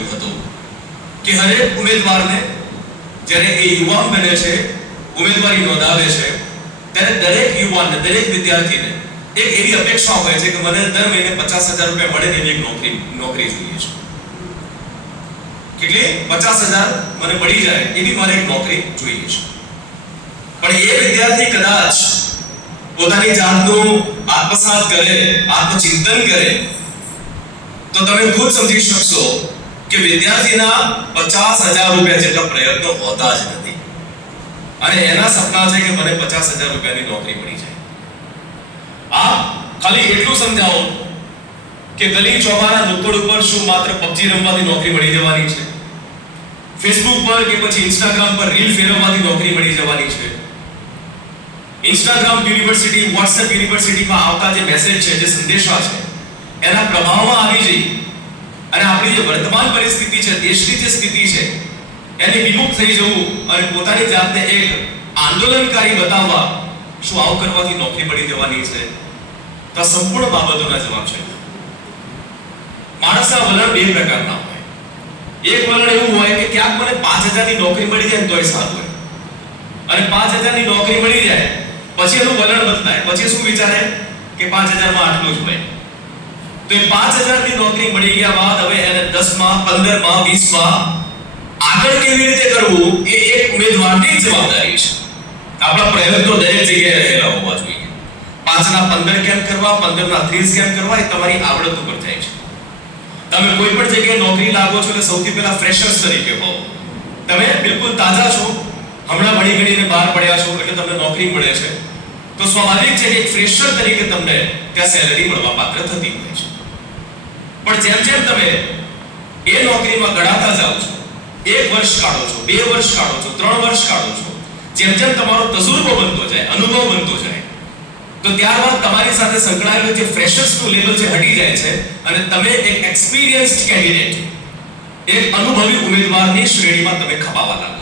એવું હતું કે હરેક ઉમેદવારને જ્યારે એ યુવાન બને છે, ઉમેદવારી નોંધાવે છે, ત્યારે દરેક યુવાનને, દરેક વિદ્યાર્થીને એક એવી અપેક્ષા હોય છે કે મને દર મહિને 50,000 રૂપિયા મળે એવી એક નોકરી જોઈએ છે. કેટલી? 50,000 મને મળી જાય એવી મારે એક નોકરી જોઈએ છે. પણ એ વિદ્યાર્થી કદાચ પોતાની જાતનું આત્મસાત કરે, આત્મચિંતન કરે, તો તમે ખુદ સમજી શકશો કે વિદ્યાર્થીના 50,000 રૂપિયા જેટલા પ્રયત્નો હોતા જ નથી. અને એના સપના છે કે મને 50,000 રૂપિયાની નોકરી મળી જાય. આ ખાલી એટલું સમજાવો કે ગલી ચોબાના નુક્કડ ઉપર શું માત્ર પબજી રમવાથી નોકરી મળી જવાની છે? ફેસબુક પર કે પછી ઇન્સ્ટાગ્રામ પર રીલ ફેરવવાથી નોકરી મળી જવાની છે? ઇન્સ્ટાગ્રામ યુનિવર્સિટી, વોટ્સએપ યુનિવર્સિટીમાં આવતા જે મેસેજ છે, જે સંદેશા છે, એના પ્રભાવમાં આવી જઈ અને આપણી જે વર્તમાન પરિસ્થિતિ છે, દેશની જે સ્થિતિ છે, એની વિમુખ થઈ જવું અને પોતાની જાતને એક આંદોલનકારી બતાવવા, શું આવું કરવાથી નોકરી મળી જવાની છે? તો સંપૂર્ણ બાબતોના જવાબ છે. માણસના વલણ બે પ્રકારના હોય. એક વલણ એવું હોય કે ક્યાંક મને 5,000 ની નોકરી મળી જાય તોય સારું હોય, અને 5,000 ની નોકરી મળી જાય પછી એનું વલણ બદલાય. પછી શું વિચારે કે 5,000 માં આટલું જ હોય. તો એ 5,000 ની નોકરી મળી ગયા બાદ હવે એને 10 માં, 15 માં, 20 માં આગળ કેવી રીતે કરવું એ એક ઉમેદવારની જવાબદારી છે. આપણા પ્રયત્નો દરેક જગ્યાએ રહેલા હોવા જોઈએ. 5 ના 15 કેમ કરવા, 15 ના 30 કેમ કરવા, એ તમારી આવડત ઉપર જાય છે. તમે કોઈ પણ જગ્યાએ નોકરી લાગો છો એટલે સૌથી પહેલા ફ્રેશર્સ તરીકે હો. તમે બિલકુલ તાજા છો, હમણાં ભણી ગણીને બહાર પડ્યા છો એટલે તમને નોકરી મળે છે, તો સ્વાભાવિક છે કે એક ફ્રેશર તરીકે તમને ત્યાં સેલરી મળવા પાત્ર થતી હોય છે. પણ જેમ જેમ તમે એ નોકરીમાં ગળાતા જાઓ છો, 1 વર્ષ કાઢો છો, 2 વર્ષ કાઢો છો, 3 વર્ષ કાઢો છો, જેમ જેમ તમારો તજુર્બો બનતો જાય, અનુભવ બનતો જાય, તો ત્યારબાદ તમારી સાથે સંકળાયેલું જે ફ્રેશર્સનું લેવલ જે હટી જાય છે અને તમે એક એક્સપિરિયન્સ્ડ કેન્ડિડેટ, એક અનુભવી ઉમેદવારની શ્રેણીમાં તમે ખપાવા લાગો.